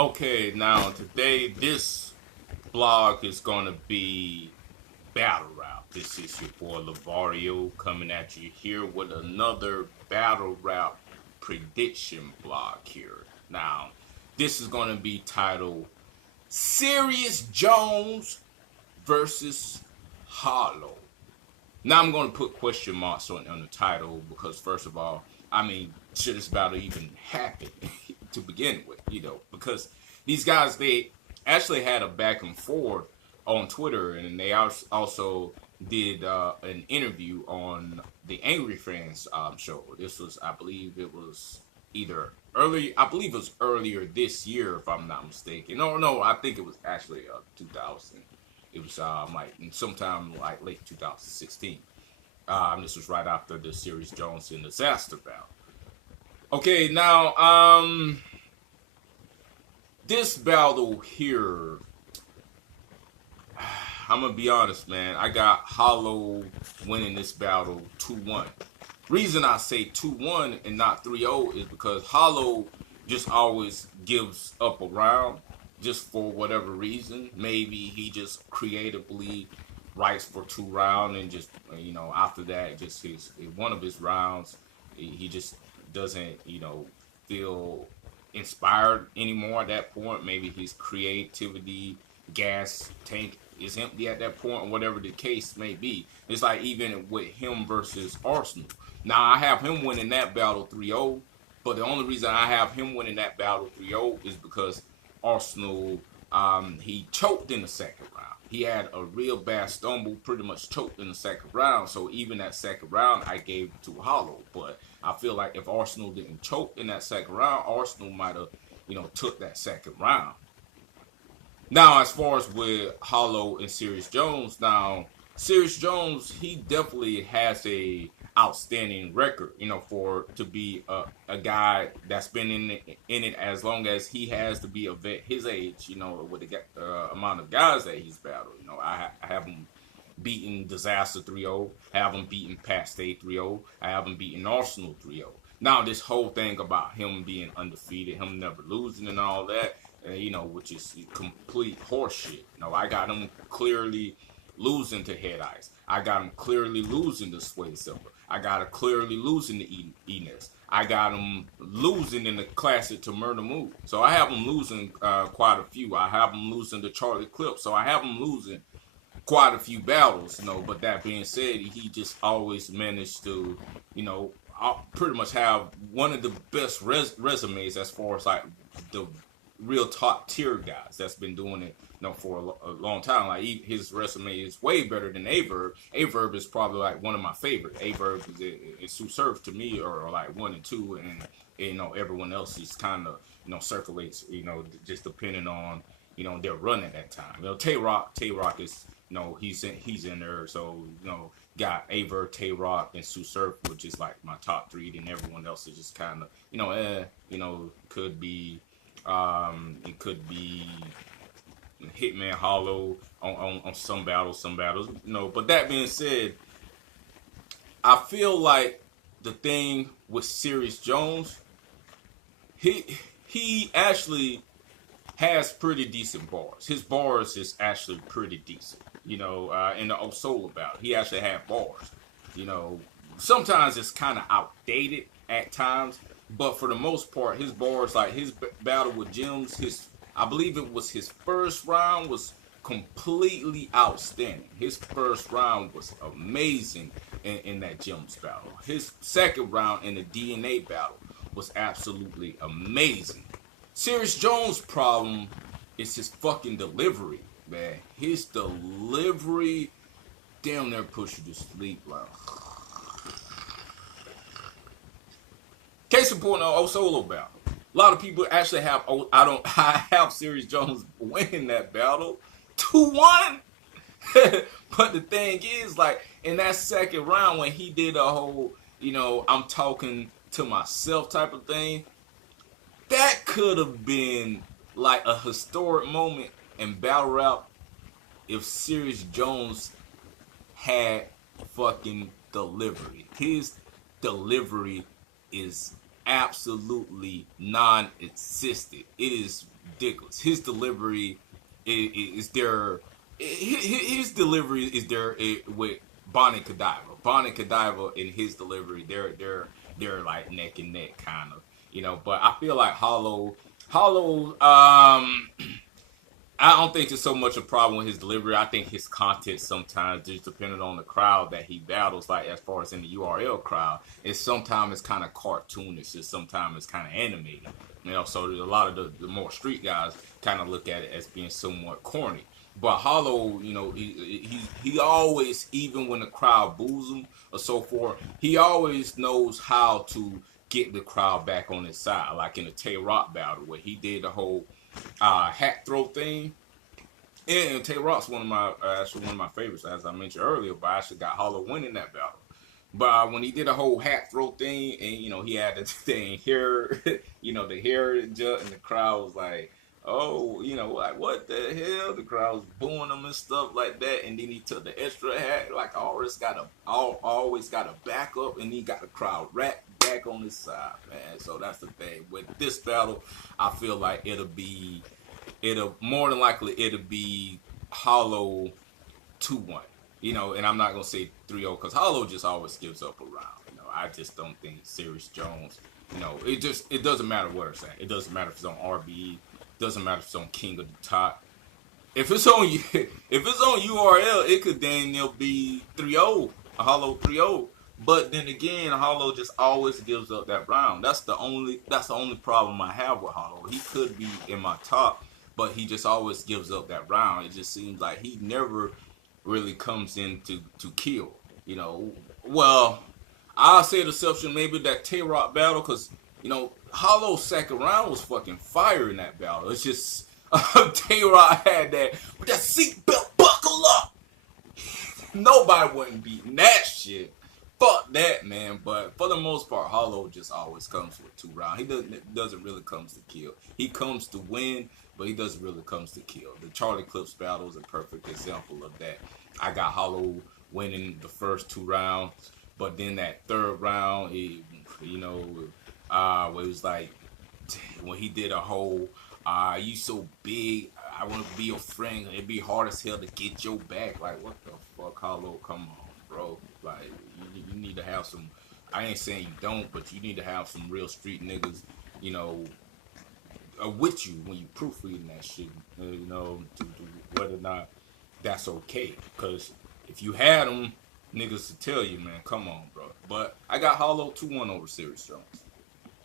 Okay, now today this blog is gonna be battle rap. This is your boy Lavario coming at you here with another battle rap prediction blog here. Now, this is gonna be titled Serious Jones versus Hollow. Now I'm gonna put question marks on the title because first of all, I mean, should this battle even happen to begin with? Because these guys they actually had a back and forth on Twitter, and they also did an interview on the Angry Fans show. This was, I believe, it was either early. I believe it was earlier this year, if I'm not mistaken. No, I think it was actually 2000. It was like sometime like late 2016. This was right after the Serius Jones and disaster battle. Okay, now this battle here, I'm gonna be honest, man. I got Hollow winning this battle 2-1. Reason I say 2-1 and not 3-0 is because Hollow just always gives up a round just for whatever reason. Maybe he just creatively writes for 2 rounds and just after that just his one of his rounds he just doesn't feel inspired anymore at that point. Maybe his creativity gas tank is empty at that point, or whatever the case may be. It's like even with him versus Arsenal. Now I have him winning that battle 3-0, but the only reason I have him winning that battle 3-0 is because Arsenal, he choked in the second round. He had a real bad stumble, pretty much choked in the second round. So even that second round, I gave it to Hollow. But I feel like if Arsenal didn't choke in that second round, Arsenal might have, took that second round. Now, as far as with Hollow and Serius Jones, now Serius Jones, he definitely has a outstanding record, for to be a guy that's been in it as long as he has, to be a vet his age, with the amount of guys that he's battled. I have him beating Disaster 3-0, have him beating Pat State 3-0, I have him beating Arsenal 3-0. Now, this whole thing about him being undefeated, him never losing and all that, which is complete horseshit. I got him clearly losing to Head Ice. I got him clearly losing to Sway Silver. I got him clearly losing to Enes. I got him losing in the Classic to Murder Move. So I have him losing quite a few. I have him losing to Charlie Clip. So I have him losing quite a few battles, But that being said, he just always managed to, pretty much have one of the best resumes as far as like the real top tier guys that's been doing it, for a long time. Like his resume is way better than Averb. Averb is probably like one of my favorites. Averb is Sue Surf to me, or like 1 and 2, and everyone else is kind of circulates, just depending on their run at that time. Tay Rock is he's in there, so got Averb, Tay Rock, and Sue Surf, which is like my top 3. Then everyone else is just kind of could be. It could be Hitman Hollow on some battles, But that being said, I feel like the thing with Serius Jones, he actually has pretty decent bars. His bars is actually pretty decent. In the Osola battle, he actually had bars. Sometimes it's kind of outdated at times. But for the most part, his bars, like his battle with Gems, I believe it was his first round, was completely outstanding. His first round was amazing in that Gems battle. His second round in the DNA battle was absolutely amazing. Serius Jones' problem is his fucking delivery, man. His delivery damn near push you to sleep, like. Case in point, solo battle. A lot of people actually have. I have Serius Jones winning that battle 2-1. But the thing is, like in that second round when he did a whole, I'm talking to myself type of thing, that could have been like a historic moment in battle rap if Serius Jones had fucking delivery. His delivery is absolutely non-existent. It is ridiculous. His delivery is there. His delivery is there with Bonnie Godiva. Bonnie Godiva and his delivery, they're like neck and neck kind of, you know. But I feel like Hollow, I don't think it's so much a problem with his delivery. I think his content sometimes, just depending on the crowd that he battles, like as far as in the URL crowd, is sometimes it's kind of cartoonish, just sometimes it's kind of animated. You know, so a lot of the more street guys kind of look at it as being somewhat corny. But Hollow, you know, he always, even when the crowd boos him or so forth, he always knows how to get the crowd back on his side. Like in the Tay Rock battle where he did the whole hat throw thing. And Tay Rock's one of my actually one of my favorites, as I mentioned earlier. But I actually got Hollow winning that battle. But when he did a whole hat throw thing, and you know he had the thing here, you know the hair jut, and the crowd was like, "Oh, you know, like what the hell?" The crowd was booing him and stuff like that. And then he took the extra hat, like always got a backup, and he got the crowd right back on his side, man. So that's the thing with this battle. I feel like it'll more than likely it'll be Hollow 2-1. You know, and I'm not gonna say 3-0 because Hollow just always gives up a round. You know, I just don't think Serius Jones. You know, it doesn't matter what it's at. It doesn't matter if it's on RBE. Doesn't matter if it's on King of the Top. If it's on URL, it could Daniel be 3-0, a Hollow 3-0. But then again, Hollow just always gives up that round. That's the only problem I have with Hollow. He could be in my top, but he just always gives up that round. It just seems like he never really comes in to kill. You know, well, I'll say the exception maybe that Tay-Rock battle, because, you know, Hollow's second round was fucking fire in that battle. It's just Tay-Rock had that, with that seatbelt buckle up. Nobody wasn't beating that shit. Fuck that, man. But for the most part, Hollow just always comes with 2 rounds. He doesn't really comes to kill. He comes to win, but he doesn't really comes to kill. The Charlie Clips battle is a perfect example of that. I got Hollow winning the first 2 rounds, but then that third round, where it was like, when he did a whole, you so big, I want to be your friend, it'd be hard as hell to get your back. Like, what the fuck, Hollow? Come on, bro. Like, you need to have some, I ain't saying you don't, but you need to have some real street niggas, you know, with you when you proofreading that shit, you know, to whether or not that's okay. Because if you had them, niggas to tell you, man, come on, bro. But I got Hollow 2-1 over Serius Jones.